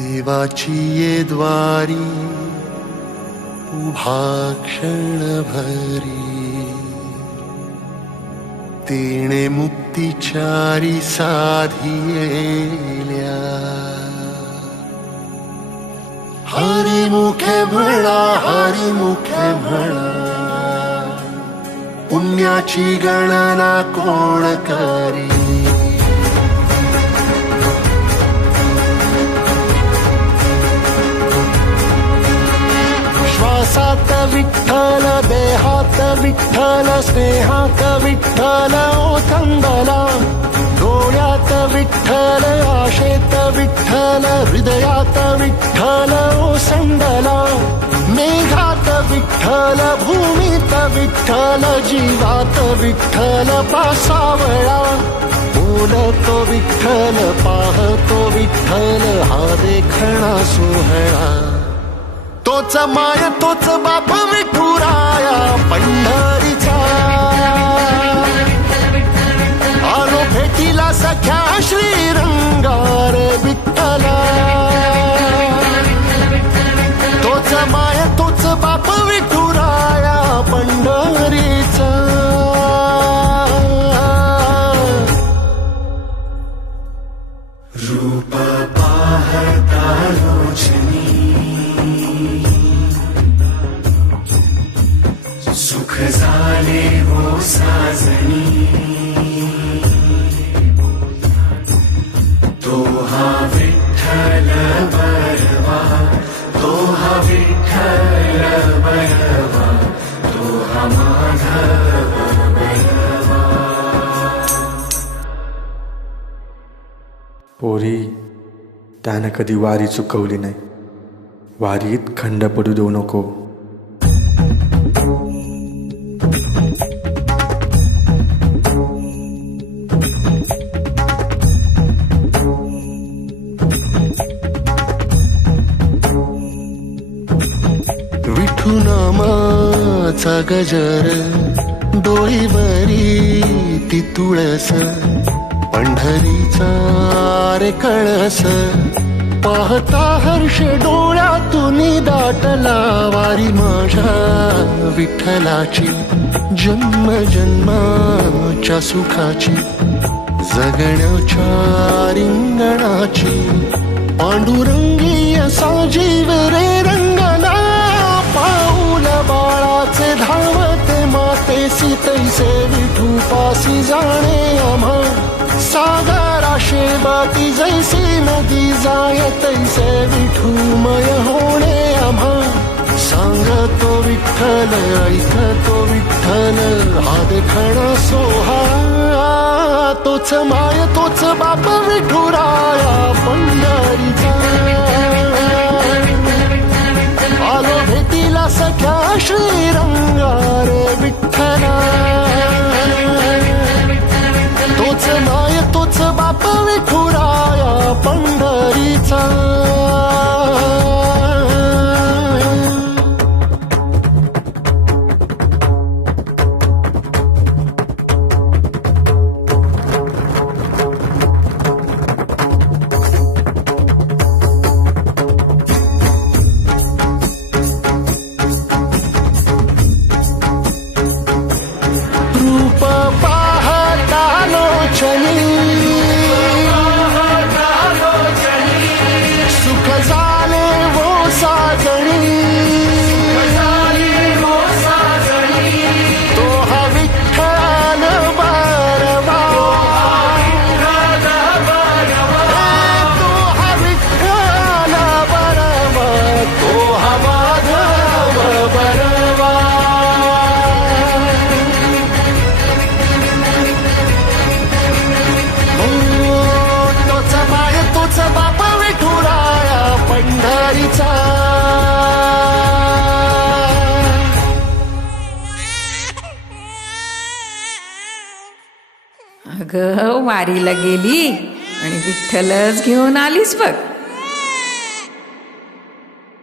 देवाची ये द्वारी उभा क्षणभरी, तेणे मुक्तिचारी साधियेल्या. हरी मुखे म्हणा, हरी मुखे म्हणा, पुण्याची गणना कोण करी. श्वासात विठ्ठल, देहात विठ्ठल, स्नेहात विठ्ठल ओथंबला. डोळ्यात विठ्ठल, आशेत विठ्ठल, हृदयात विठ्ठल ओसंडला. मेघात विठ्ठल, भूमीत विठ्ठल, जीवात विठ्ठल पासावळा. बोलतो विठ्ठल, पाहतो विठ्ठल, हा देखणा सोहळा. तोच माय तोच बाप विठुराया पंढरीचा. आलो भेटीला सख्या श्रीरंगार विठ्ठला. तोच माय तोच बाप विठुराया पंढरीचा. रूप पाहता लोचनी, सुख झाले हो साजनी. तो हा विठ्ठल बरवा, तो हा विठ्ठल बरवा, तो हा माधव बरवा. पोरी, त्यानं कधी वारी चुकवली नाही. वारीत खंड पडू देऊ नको. विठू नामाचा गजर, डोळीवरी ती तुळस, पंढरीचा रे कळस. पाहता हर्ष डोळ्यातून दाटला. वारी माझ्या विठ्ठलाची, जन्म जन्माच्या सुखाची, जगण्याच्या रिंगणाची. पांडुरंगी असा जीव रे रंगला. पाऊल बाळाचे धावते मातेसी, तैसे विठू पासी जाणे आम्हा. सागराशे बाती जैसी नदी जाय, तैसे विठूमय होणे आम्हा. सांगतो विठ्ठल, ऐकतो विठ्ठल, हा देखणा सोहळा. तोच माय तोच बाप विठुराया पंढरीचा. आलो भेटीला सख्या श्रीरंगार विठ्ठला. तोच माय तोच बाप विठुराया पंढरीचा. रूप पाहता लोचनी, सुख झाले वो साजणी. तो हा विठ्ठल बरवा, तो हा विठ्ठल बरवा, तो हा माधव बरवा. तोच माय तोच बाप विठुराया पंढरीचा. अगं वारीला गेली आणि विठ्ठलच घेऊन आलीस बघ.